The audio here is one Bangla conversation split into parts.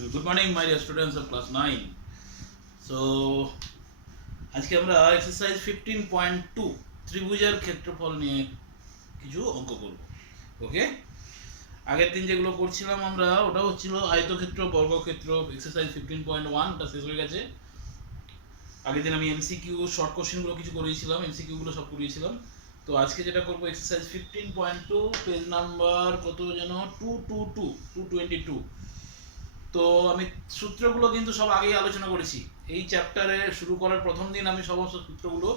Good morning, my dear students of class 9. So, আজকে আমরা এক্সারসাইজ 15.2 ত্রিভুজের ক্ষেত্রফল নিয়ে কিছু অঙ্ক করব। ওকে, আগের দিন যেগুলো করছিলাম আমরা ওটা হচ্ছিল আয়তক্ষেত্র, বর্গক্ষেত্র, এক্সারসাইজ 15.1 ওটা শেষ হয়ে গেছে। আগের দিন আমি এমসিকিউ শর্ট কোশ্চেনগুলো কিছু করিয়েছিলাম, এমসিকিউগুলো সব করিয়েছিলাম। তো আজকে যেটা করবো এক্সারসাইজ 15.2 পেজ নাম্বার কত যেন 222 তো আমি সূত্রগুলো কিন্তু সব আগেই আলোচনা করেছি। এই চ্যাপ্টারে শুরু করার প্রথম দিন আমি সমস্ত সূত্রগুলো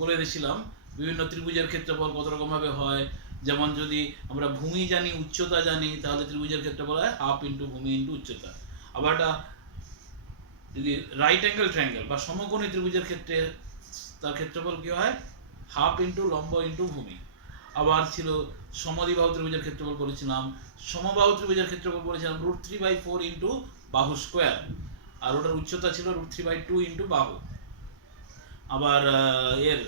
বলে দিয়েছিলাম। বিভিন্ন ত্রিভুজের ক্ষেত্রফল কত রকমভাবে হয়, যেমন যদি আমরা ভূমি জানি, উচ্চতা জানি, তাহলে ত্রিভুজের ক্ষেত্রফল হয় হাফ ইন্টু ভূমি ইন্টু উচ্চতা। আবার যদি রাইট অ্যাঙ্গেল ট্রায়াঙ্গেল বা সমকোণী ত্রিভুজের ক্ষেত্রে তার ক্ষেত্রফল কী হয়, হাফ ইন্টু লম্ব ইন্টু ভূমি। আবার ছিল সমদ্বিবাহু ত্রিভুজের ক্ষেত্রফল বলেছিলাম, সমবাহু ত্রিভুজের ক্ষেত্রফল বলেছিলাম √3/4 ইন্টু বাহু স্কোয়ার, আর ওটার উচ্চতা ছিল √3/2 ইন্টু বাহু। আবার এর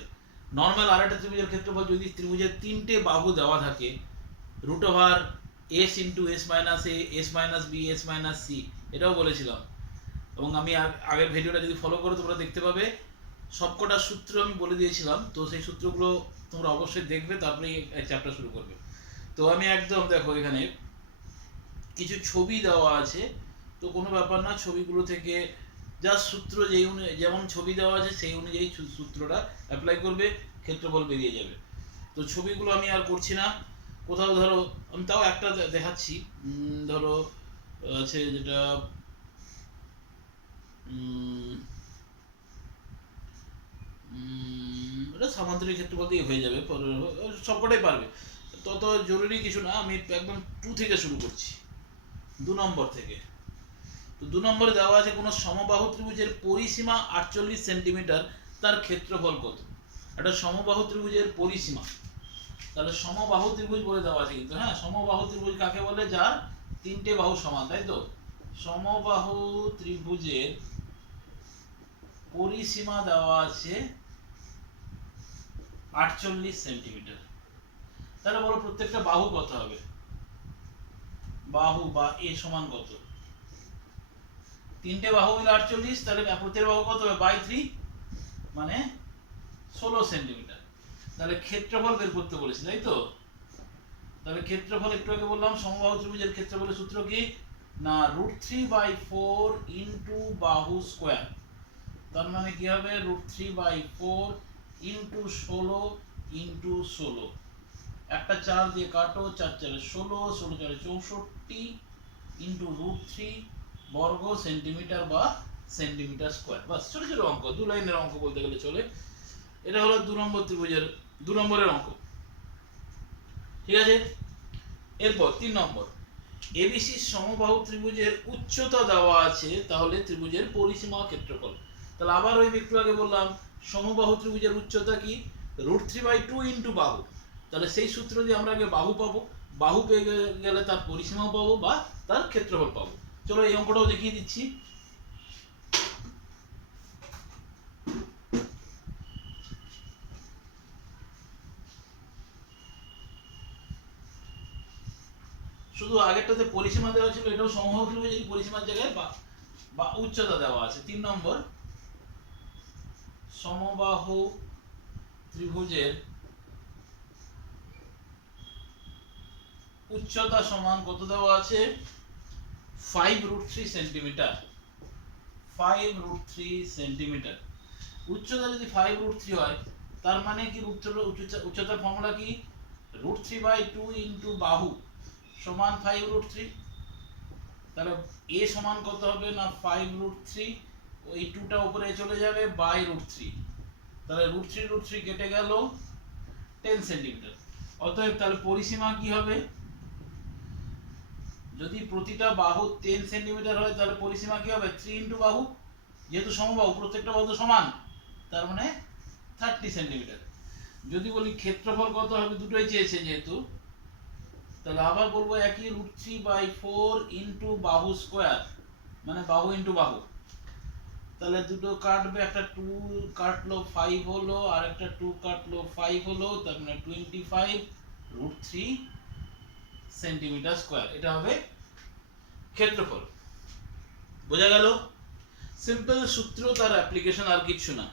নর্মাল আরেকটা ত্রিভুজের ক্ষেত্রফল যদি ত্রিভুজের তিনটে বাহু দেওয়া থাকে, √s into s minus a, s minus b, s minus c, এটাও বলেছিলাম। এবং আমি আগের ভিডিওটা যদি ফলো করো তোমরা দেখতে পাবে সবকটা সূত্র আমি বলে দিয়েছিলাম। তো সেই সূত্রগুলো তোমরা অবশ্যই দেখবে, তারপরে এই চ্যাপ্টার শুরু করবে। তো আমি একদম দেখো এখানে কিছু ছবি দেওয়া আছে, তো কোনো ব্যাপার না, ছবিগুলো থেকে যা সূত্র যেমন ছবি দেওয়া আছে সেই অনুযায়ী সূত্রটা অ্যাপ্লাই করবে, ক্ষেত্রফল বেরিয়ে যাবে। তো ছবিগুলো আমি আর করছি না। কোথাও ধরো আমি তাও একটা দেখাচ্ছি, ধরো আছে যেটা এটা সামান্তরিক ক্ষেত্রফল দিয়ে হয়ে যাবে, সবকটাই পারবে, তত জরুরি কিছু না। আমি একদম 2 থেকে শুরু করছি, 2 নম্বর থেকে। তো 2 নম্বরে দেওয়া আছে কোনো সমবাহু ত্রিভুজের পরিসীমা 48 সেন্টিমিটার, তার ক্ষেত্রফল কত? একটা সমবাহু ত্রিভুজের পরিসীমা, তাহলে সমবাহু ত্রিভুজ বলে দেওয়া আছে কিন্তু। হ্যাঁ, সমবাহু ত্রিভুজ কাকে বলে? যার তিনটে বাহু সমান, তাই তো। সমবাহু ত্রিভুজের পরিসীমা দেওয়া আছে 48 সেন্টিমিটার। তাহলে বলো প্রত্যেকটা বাহু কত হবে? বাহু বা এ সমান কত? তিনটে বাহু মিলে 48, তাহলে প্রত্যেক বাহু কত হবে? বাই 3, মানে 16 সেন্টিমিটার। তাহলে ক্ষেত্রফল বের করতে বলেছি, তাই তো। তাহলে ক্ষেত্রফল একটু আগে বললাম, সমবাহু ত্রিভুজের ক্ষেত্রফলের সূত্র কি না, √3/4 ইন্টু বাহু স্কোয়ার। তার মানে কি হবে? √3/4 ইন্টু 16 ইন্টু 16, একটা 4 দিয়ে কাটো, 4 4 16, 16 4 64 ইন্টু √3 বর্গ সেন্টিমিটার বা সেন্টিমিটার স্কোয়ার। বাস, ছোট ছোট অঙ্ক, 2 লাইনের অঙ্ক বলতে গেলে চলে। এটা হলো 2 নম্বর ত্রিভুজের 2 নম্বরের অঙ্ক, ঠিক আছে। এরপর 3 নম্বর, এবিসি সমবাহু ত্রিভুজের উচ্চতা দেওয়া আছে, তাহলে ত্রিভুজের পরিসীমা ক্ষেত্রফল। তাহলে আবার ওই একটু আগে বললাম সমবাহু ত্রিভুজের উচ্চতা কি, √3/2 ইন্টু বাহু। তাহলে সেই সূত্র দিয়ে আমরা আগে বাহু পাবো, বাহু পেয়ে গেলে তার পরিসীমাও পাবো বা তার ক্ষেত্রফল পাবো। চলো এই অঙ্কটাও দেখিয়ে দিচ্ছি। শুধু আগেরটাতে পরিসীমা দেওয়া ছিল, এটাও সমবাহু ত্রিভুজের পরিসীমার জায়গায় বা উচ্চতা দেওয়া আছে। 3 নম্বর, সমবাহু ত্রিভুজের উচ্চতা সমান কত দেওয়া আছে? 5√3 সেন্টিমিটার। 5√3 সেন্টিমিটার। উচ্চতা যদি 5√3 হয়, তার মানে কি উচ্চতার ফর্মুলা কি? √3/2 ইন্টু বাহু সমান 5√3। তাহলে এ সমান কত হবে না, 5√3, ওই 2টা উপরে চলে যাবে বাই √3। তাহলে √3 কেটে গেল 10 সেন্টিমিটার। অতএব তাহলে পরিসীমা কি হবে? যদি প্রতিটা বাহু 10 সেন্টিমিটার হয়, তাহলে পরিসীমা কি হবে? 3 ইন্টু বাহু, যেহেতু সমবাহু প্রত্যেকটা বাহু তো সমান, তার মানে 30 সেন্টিমিটার। যদি বলি ক্ষেত্রফল কত হবে, দুটোই চেয়েছে যেহেতু, তাহলে আবার বলবো একই √3/4 ইন্টু বাহু স্কোয়ার, মানে বাহু ইন্টু বাহু। তাহলে দুটো কাটবে, একটা 2 কাটলো 5 হলো, আর একটা 2 কাটলো 5 হলো, তার মানে 25√3 সেন্টিমিটার স্কোয়ার। এটা হবে ক্ষেত্রফল। বোঝা গেল? সিম্পল সূত্র, তার অ্যাপ্লিকেশন আর কিছু না।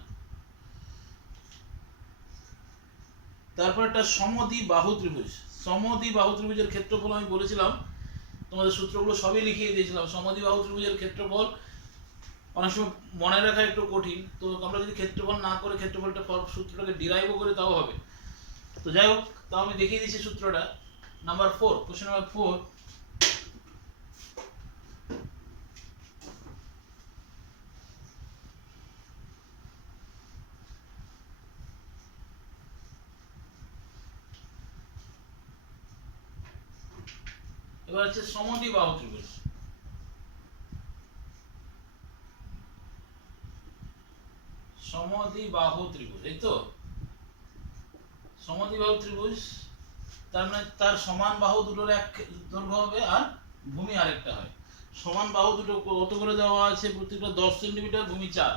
তারপর একটা সমদ্বিবাহু ত্রিভুজ। সমদ্বিবাহু ত্রিভুজের ক্ষেত্রফল আমি বলেছিলাম, তোমাদের সূত্রগুলো সবই লিখিয়ে দিয়েছিলাম। সমদ্বিবাহু ত্রিভুজের ক্ষেত্রফল অনেক সময় মনে রাখা একটু কঠিন, তো আমরা যদি ক্ষেত্রফল না করে ক্ষেত্রফলটা সূত্রটাকে ডিরাইভও করে তাও হবে। তো যাই হোক, তাও আমি দেখিয়ে দিচ্ছি সূত্রটা। Number 4, question number 4। এবার হচ্ছে সমদ্বিবাহু ত্রিভুজ। সমদ্বিবাহু ত্রিভুজ, এই তো সমদ্বিবাহু ত্রিভুজ। তার মানে তার সমান বাহু দুটোর এক দৈর্ঘ্য হবে আর ভূমি আরেকটা হয়। সমান বাহু দুটো কত করে দেওয়া আছে? প্রত্যেকটা 10 সেন্টিমিটার, ভূমি 4।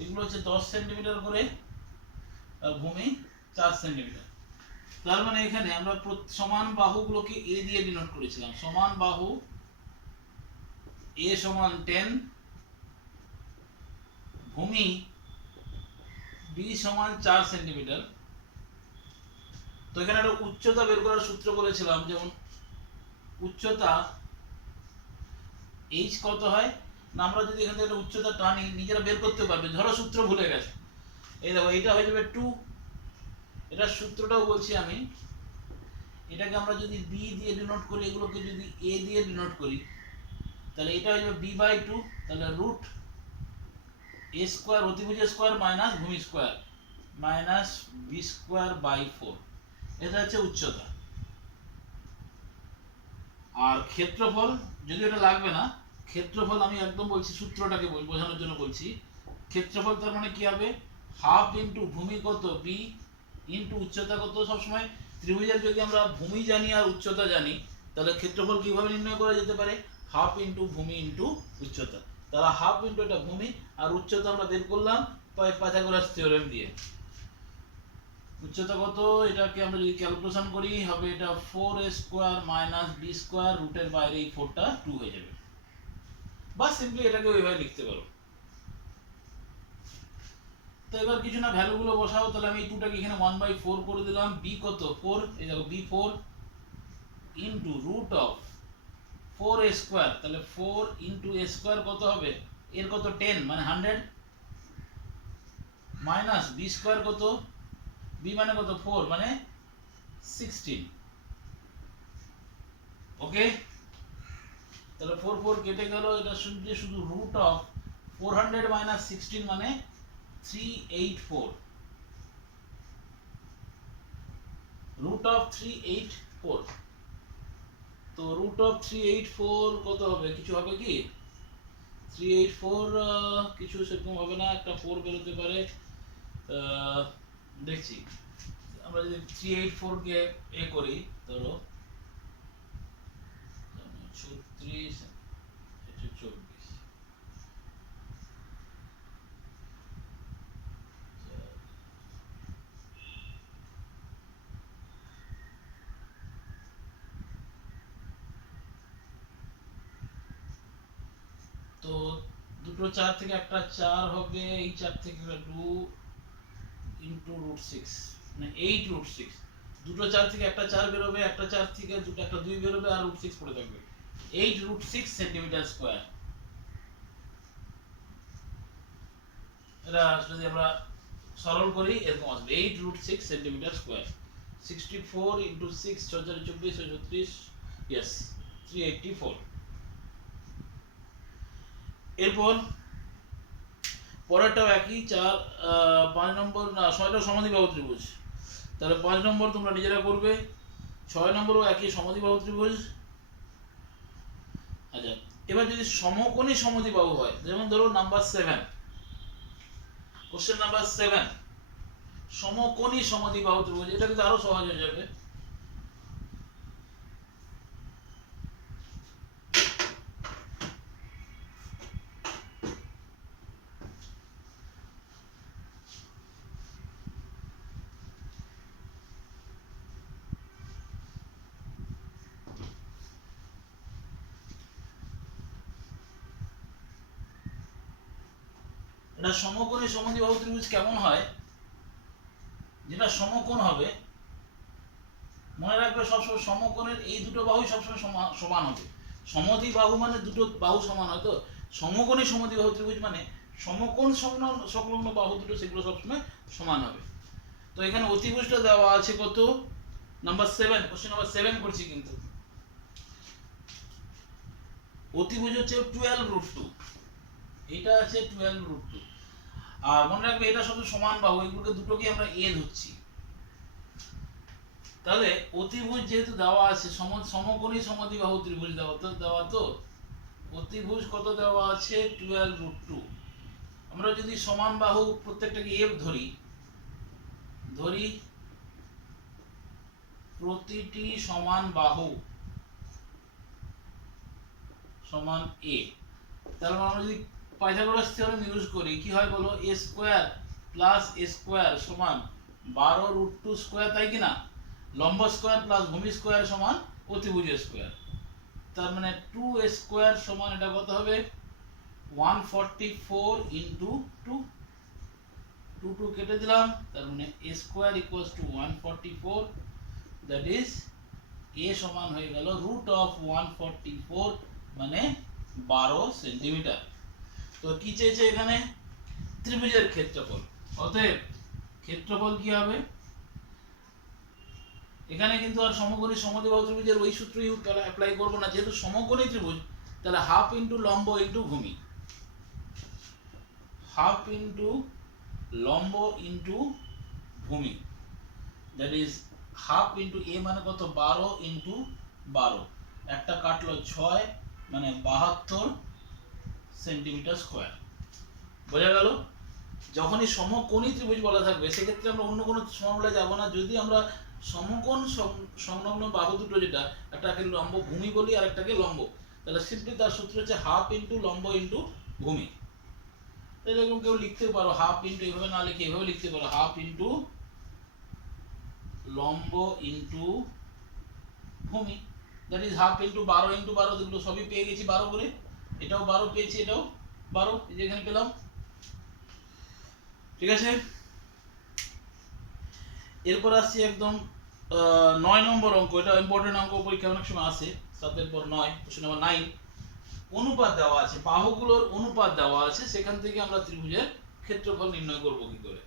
এগুলো হচ্ছে 10 সেন্টিমিটার করে আর ভূমি 4 সেন্টিমিটার। তার মানে এখানে আমরা সমান বাহুগুলোকে এ দিয়ে ডিনোট করেছিলাম। সমান বাহু এ সমান 10, ভূমি বি সমান 4 সেন্টিমিটার। তো এখানে একটা উচ্চতা বের করার সূত্র বলেছিলাম, যেমন উচ্চতা এইচ কত হয় না, আমরা যদি এখান থেকে একটা উচ্চতা টানি নিজেরা বের করতে পারবে। ধরো সূত্র ভুলে গেছে, এই দেখো এটা হয়ে যাবে 2। এটার সূত্রটাও বলছি আমি। এটাকে আমরা যদি বি দিয়ে ডিনোট করি, এগুলোকে যদি এ দিয়ে ডিনোট করি, তাহলে এটা হয়ে যাবে বি বাই 2। তাহলে রুট এ স্কোয়ার, অতিভুজ স্কোয়ার মাইনাস ভূমি square minus B square by 4। এটা হচ্ছে উচ্চতা। আর ক্ষেত্রফল যদি এটা লাগবে না, ক্ষেত্রফল আমি একদম বলছি, সূত্রটাকে বোঝানোর জন্য বলছি। ক্ষেত্রফল তার মানে কি হবে? হাফ ইন্টু ভূমি কত বি ইন্টু উচ্চতা কত। সবসময় ত্রিভুজের যদি আমরা ভূমি জানি আর উচ্চতা জানি, তাহলে ক্ষেত্রফল কিভাবে নির্ণয় করা যেতে পারে? হাফ ইন্টু ভূমি ইন্টু উচ্চতা। তাহলে হাফ ইন্টু এটা ভূমি, আর উচ্চতা আমরা বের করলাম পাইথাগোরাস থিওরেম দিয়ে। উচ্চতা কত? এটাকে আমরা যদি ক্যালকুলেশন করি, হবে এটা 4a square minus b square, রুটের বাইরে এই 4টা 2 হয়ে যাবে। বা সিম্পলি এটাকে ওইভাবে লিখতে পারো। তো এবার কিছু না, ভ্যালুগুলো বসাও। তাহলে আমি এই 2টাকে এখানে 1/4 করে দিলাম। b কত? 4। এই দেখো b4 into root of 4a square. তাহলে 4 ইনটু a স্কয়ার কত হবে? এর কত? 10 মানে 100 মাইনাস b স্কয়ার কত? b মানে কত? 4 মানে 16। ওকে, তাহলে 4 4 কেটে গেল। এটা শুধু রুট অফ 400 মাইনাস 16 মানে 384। Root of 384। তো রুট অফ 384 কত হবে? কিছু হবে কি? 384 কিছু সেরকম হবে না, একটা 4 বেরোতে পারে। দেখছি আমরা যদি 384 কে এ করি, ধরো 36 124। তো দুটো 4 থেকে একটা 4 হবে, এই 4 থেকে 2 ইন্টু রুট 6 মানে 8 রুট 6। দুটো 4 থেকে একটা 4 বেরোবে, একটা 4 থেকে দুটো একটা 2 বেরোবে, আর রুট 6 পড়ে থাকবে। 8 রুট 6 সেন্টিমিটার স্কয়ার। এটা যদি আমরা সরল করি এরকম আসবে 8 root 6 centimetre square. 64 into 6 6 4 24 36, yes 384। এরপর পরেরটাও একই, 4 5 নম্বর না 6টা সমদ্বিবাহু ত্রিভুজ। তাহলে 5 নম্বর তোমরা নিজেরা করবে, 6 নম্বরও একই সমদ্বিবাহু ত্রিভুজ। আচ্ছা, এবার যদি সমকোণী সমদ্বিবাহু হয়, যেমন ধরো নাম্বার 7, কোশ্চেন নাম্বার 7, সমকোণী সমদ্বিবাহু ত্রিভুজ। এটা কিন্তু আরো সহজ হয়ে যাবে। এটা সমকোণী সমদ্বিবাহু ত্রিভুজ কেমন হয়, যেটা সমকোণ হবে, মনে রাখবে সবসময় সমকোণের এই দুটো বাহুই সবসময় সমান হবে। সমদ্বিবাহু মানে দুটো বাহু সমান হয়, তো সমকোণী সমদ্বিবাহু ত্রিভুজ মানে সমকোণ সংলগ্ন বাহু দুটো সেগুলো সবসময় সমান হবে। তো এখানে অতিভুজটা দেওয়া আছে কত, নাম্বার 7, কোশ্চেন নাম্বার 7 করছি কিন্তু। অতিভুজ হচ্ছে 12√2, এটা আছে 12√2। আর মনে রাখবে এটা সব সমান বাহু, এগুলোকে দুটোকে আমরা এ ধরছি। তাহলে অতিভুজ যেহেতু দেওয়া আছে, সমকোণী সমদ্বিবাহু ত্রিভুজ দেওয়া তো অতিভুজ কত দেওয়া আছে 12√2। আমরা যদি সমান বাহু প্রত্যেকটাকে এ ধরি প্রতিটি সমান বাহু সমান এ, তাহলে আমরা যদি পাইথাগোরাস থিওরেম ইউজ করি কি হয় বলো, a square plus a square সমান 12√2 স্কয়ার, তাই কি না? লম্ব স্কয়ার প্লাস ভূমি স্কয়ার সমান অতিভুজ স্কয়ার। তার মানে 2a স্কয়ার সমান এটা কত হবে 144 ইনটু 2, 2 কেটে দিলাম, তার মানে a square equals to 144, that is a সমান হয়ে গেল রুট অফ 144 মানে 12 সেন্টিমিটার। তো কি চেয়েছে এখানে, ত্রিভুজের ক্ষেত্রফল। অতএব ক্ষেত্রফল কি হবে, এখানে কিন্তু আর সমকোণী সমদ্বিবাহু ত্রিভুজের ওই সূত্রই অ্যাপ্লাই করব না, যেহেতু সমকোণী ত্রিভুজ তাহলে হাফ ইনটু লম্ব ইনটু ভূমি, হাফ ইনটু লম্ব ইনটু ভূমি, that is half into a মানে কত 12 ইনটু 12, একটা কাটলো 6 মানে 72 সেন্টিমিটার স্কয়ার। বোঝা গেল? যখনই সমকোণী ত্রিভুজ বলা থাকবে সেক্ষেত্রে আমরা অন্য কোনো ফর্মুলায় যাব না। যদি আমরা সমকোণ সংলগ্ন বাহু দুটো, যেটা একটাকে লম্ব ভূমি বলি আর একটাকে লম্ব, তাহলে সিম্পলি তার সূত্র হচ্ছে হাফ ইনটু লম্ব ইনটু ভূমি। তাহলে এরকম কেউ লিখতে পারো হাফ ইনটু, এইভাবে না লিখে এইভাবে লিখতে পারো হাফ ইনটু লম্ব ইনটু ভূমি, that is half into 12 into 12, যেগুলো সবই পেয়ে গেছি 12 করে, এটাও 12 পেয়েছি, এটাও 12, এই যে এখানে পেলাম। ঠিক আছে, এরপর আসছি একদম 9 নম্বর অঙ্ক। এটা ইম্পর্টেন্ট অঙ্ক, পরীক্ষা অনেক সময় আসে। 7 পর 9, কোশ্চেন নাম্বার 9। অনুপাত দেওয়া আছে, বাহুগুলোর অনুপাত দেওয়া আছে, সেখান থেকে আমরা ত্রিভুজের ক্ষেত্রফল নির্ণয় করব কি করে।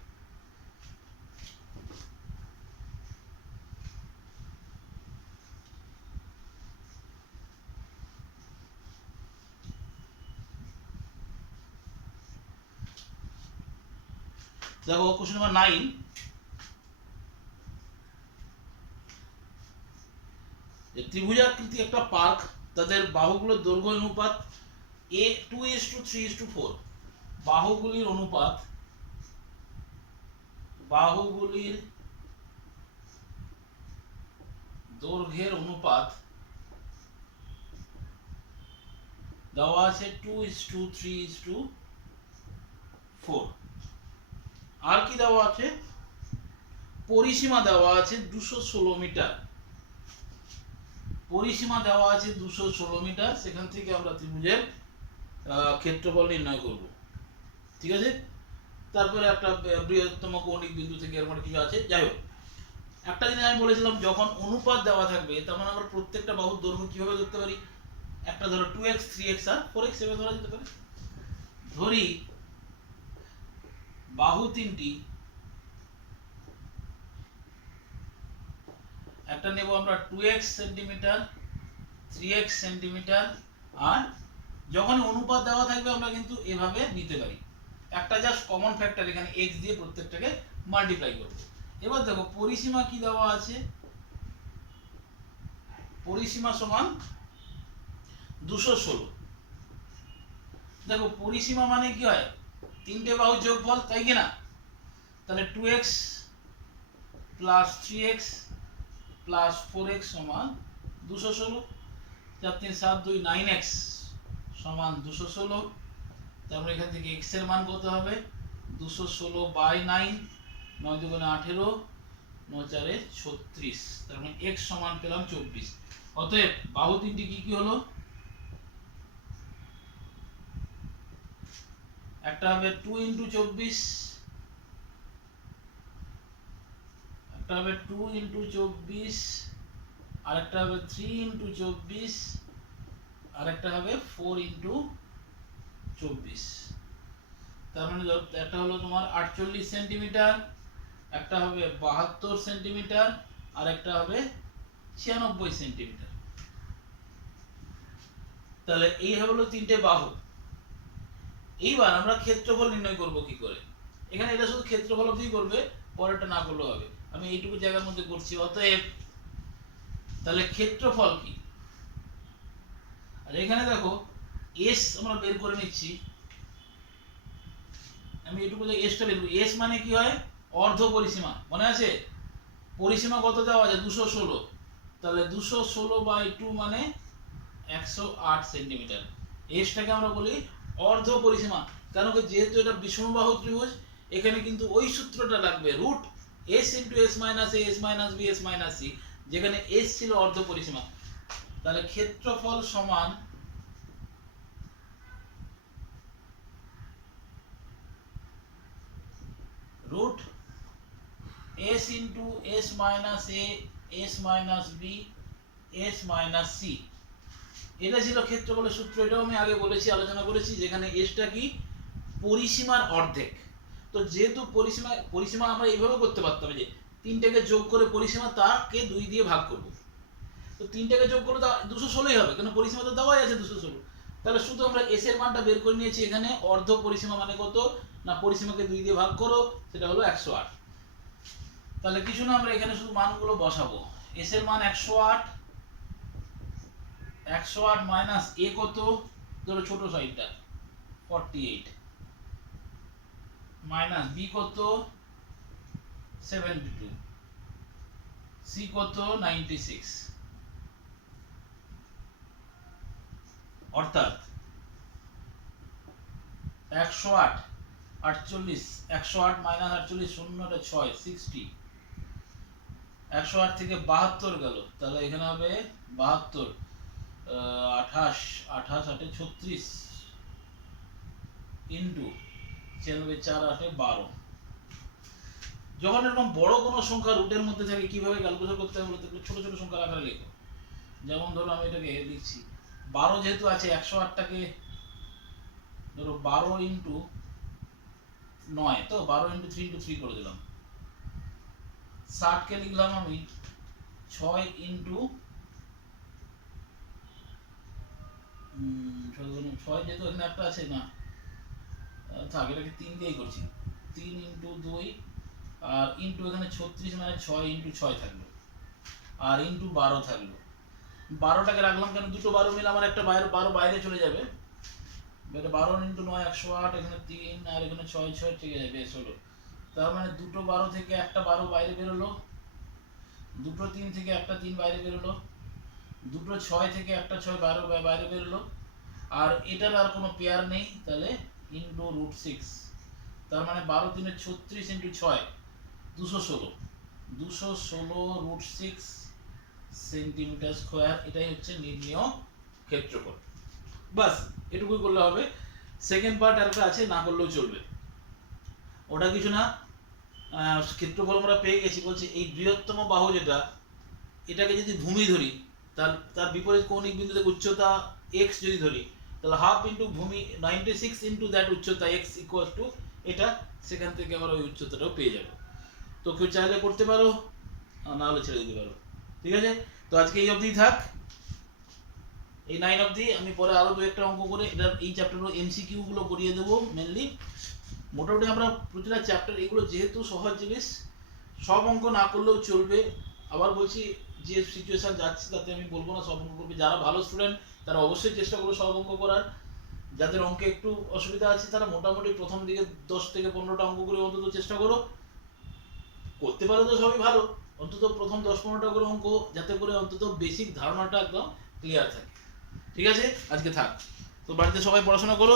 দেখো কোশ্চেন নাম্বার 9, ত্রিভুজাকৃতি একটা পার্ক, তাদের বাহুগুলোর দৈর্ঘ্য অনুপাত a 2:3:4। বাহুগুলির অনুপাত, বাহুগুলির দৈর্ঘ্যের অনুপাত দেওয়া আছে 2:3:4। আর কি দেওয়া আছে, পরিসীমা দেওয়া আছে 216 মিটার, পরিসীমা দেওয়া আছে 216 মিটার, সেখান থেকে আমরা ত্রিভুজের ক্ষেত্রফল নির্ণয় করব। ঠিক আছে, তারপরে একটা বৃহত্তম কৌণিক বিন্দু থেকে এরকম কিছু আছে। যাই হোক, একটা জিনিস আমি বলেছিলাম, যখন অনুপাত দেওয়া থাকবে তখন আমরা প্রত্যেকটা বাহুর দৈর্ঘ্য কিভাবে ধরতে পারি, একটা ধরো 2x 3x আর 4x এভাবে ধরা যেতে পারে। ধরি বাহু তিনটি, একটা নেব আমরা 2x সেন্টিমিটার, 3x সেন্টিমিটার, আর যখন অনুপাত দেওয়া থাকবে আমরা কিন্তু এভাবে নিতে পারি। একটা জাস্ট কমন ফ্যাক্টর এখানে x দিয়ে প্রত্যেকটাকে মাল্টিপ্লাই করব। এবার দেখো পরিসীমা কি দেওয়া আছে, পরিসীমা সমান 216। দেখো পরিসীমা মানে কি হয়, তিনটে বাহুর যোগফল, তাই কি না? তাহলে 2x plus 3x plus 4x সমান 216, 4 3 7 2 9x সমান 216। তারপরে এখান থেকে x এর মান কত হবে 216/9, 9 দুগুণে 18, 9 4 36, তার মানে x সমান পেলাম 24। অতএব বাহু তিনটি কি কি হলো, একটা হবে 2 ইন্টু 24, একটা হবে 2 ইন্টু 24, আরেকটা হবে 3 ইন্টু 24, আরেকটা হবে 4 ইন্টু 24। তার মানে একটা হলো তোমার 48 সেন্টিমিটার, একটা হবে 72 সেন্টিমিটার, আর একটা হবে 96 সেন্টিমিটার। তাহলে এই হলো তিনটে বাহু। এইবার আমরা ক্ষেত্রফল নির্ণয় করব কি করে? এখানে এটা শুধু ক্ষেত্রফল অবধি করবে, পরেরটা না করলেও হবে। আমি এইটুকু জায়গার মধ্যে করছি। অতএব তাহলে ক্ষেত্রফল কি? আর এখানে দেখো এস আমরা বের করে নিচ্ছি। আমি এইটুকু এসটা বের করি। এস মানে কি হয়? অর্ধ পরিসীমা। মনে আছে? পরিসীমা কত দেওয়া আছে? 216। তাহলে 216/2 মানে 108 সেন্টিমিটার। এসটাকে আমরা বলি অর্ধ পরিসীমা। কারণ যেহেতু এটা বিষমবাহু ত্রিভুজ, এখানে কিন্তু ওই সূত্রটা লাগবে, root S into S minus A S minus B S minus C, যেখানে এস ছিল অর্ধ পরিসীমা। তাহলে ক্ষেত্রফল সমান root S into S minus A S minus B S minus C. এটা ছিল ক্ষেত্রফলের সূত্র। এটাও আমি আগে বলেছি, আলোচনা করেছি, যেখানে এসটা কি? পরিসীমার অর্ধেক। তো যেহেতু পরিসীমা আমরা এইভাবে করতে পারতাম যে 3টাকে যোগ করে পরিসীমা তাকে 2 দিয়ে ভাগ করব। তো 3টাকে যোগ করলে তা 216ই হবে, কারণ পরিসীমা তো দেওয়াই আছে 216। তাহলে শুধু আমরা এস এর মানটা বের করে নিয়েছি। এখানে অর্ধ পরিসীমা মানে কত না, পরিসীমাকে 2 দিয়ে ভাগ করো, সেটা হলো 108। তাহলে কিছু না, আমরা এখানে শুধু মানগুলো বসাবো। এস এর মান 108, 108 মাইনাস এ কত, ধরো ছোট সাইডটা 48, মাইনাস বি কত 72, সি কত 96। অর্থাৎ 108 48, 108 মাইনাস 48 শূন্যটা 6 60, 108 থেকে 72 গেল, তাহলে এখানে হবে 72, 28 28 8 36 ইন্টু 96 4 8 12। যখন এরকম বড় কোনো সংখ্যা রুটের মধ্যে থাকে, কিভাবে ক্যালকুলেট করতে হবে বলতে, ছোট ছোট সংখ্যার আকারে লেখো। যেমন ধরো আমি এটাকে লিখছি 12 যেহেতু আছে, 108টাকে ধরো 12 ইন্টু 9, তো 12 ইন্টু 3 ইন্টু 3 করে দিলাম। 60কে লিখলাম আমি 6 ইন্টু 6, যেহেতু এখানে একটা আছে না, থাক, এটাকে 3 দিয়েই করছি। 3 ইন্টু 2 আর ইন্টু এখানে 36 মানে 6 ইন্টু 6 থাকলো, আর ইন্টু 12 থাকলো। 12টাকে রাখলাম কেন? দুটো 12 মিলে আমার একটা 12 বাইরে চলে যাবে। এটা 12 ইন্টু 9 108, এখানে 3 আর এখানে 6 6 ঠিক আছে, বেশ হলো। তার মানে দুটো 12 থেকে একটা 12 বাইরে বেরোলো, দুটো 3 থেকে একটা 3 বাইরে বেরোলো, দুটো 6 থেকে একটা 6 বাইরে বেরোলো, আর এটার আর কোনো পেয়ার নেই, তাহলে ইন্টু রুট 6। তার মানে 12 3 36 ইন্টু 6 216, 216 রুট 6 সেন্টিমিটার স্কোয়ার। এটাই হচ্ছে নির্ণেয় ক্ষেত্রফল। বাস এটুকুই করলে হবে। সেকেন্ড পার্ট আরেকটা আছে, না করলেও চলবে। ওটা কিছু না, ক্ষেত্রফল আমরা পেয়ে গেছি। বলছি এই বৃহত্তম বাহু যেটা, এটাকে যদি ভূমি ধরি, তার বিপরীত কৌণিক বিন্দু থেকে উচ্চতা x যদি ধরি, তাহলে হাফ ইন্টু ভূমি 96 ইন্টু দ্যাট উচ্চতা x ইকুয়াল টু এটা। সেখান থেকে আমরা ওই উচ্চতাটাও পেয়ে যাবো। তো কেউ চাইলে করতে পারো, না হলে ছেড়ে দিতে পারো। ঠিক আছে, তো আজকে এই অবধি থাক, এই 9 অবধি। আমি পরে আরো 2-1টা অঙ্ক করে এটার এই চ্যাপ্টারগুলো এমসিকিউ গুলো করিয়ে দেবো মেনলি। মোটামুটি আমরা প্রতিটা চ্যাপ্টার, এগুলো যেহেতু সহজ জিনিস, সব অঙ্ক না করলেও চলবে। আবার বলছি, যে সিচুয়েশন যাচ্ছে তাতে আমি বলবো না সব অঙ্ক করবে। যারা ভালো স্টুডেন্ট তারা অবশ্যই চেষ্টা করবে সব অঙ্ক করার। যাদের অঙ্কে একটু অসুবিধা আছে তারা মোটামুটি প্রথম দিকে 10 থেকে 15টা অঙ্ক করে অন্তত চেষ্টা করো। করতে পারো তো সবই ভালো, অন্তত প্রথম 10-15টা করে অঙ্ক, যাতে করে অন্তত বেসিক ধারণাটা একদম ক্লিয়ার থাকে। ঠিক আছে, আজকে থাক। তো বাড়িতে সবাই পড়াশোনা করো।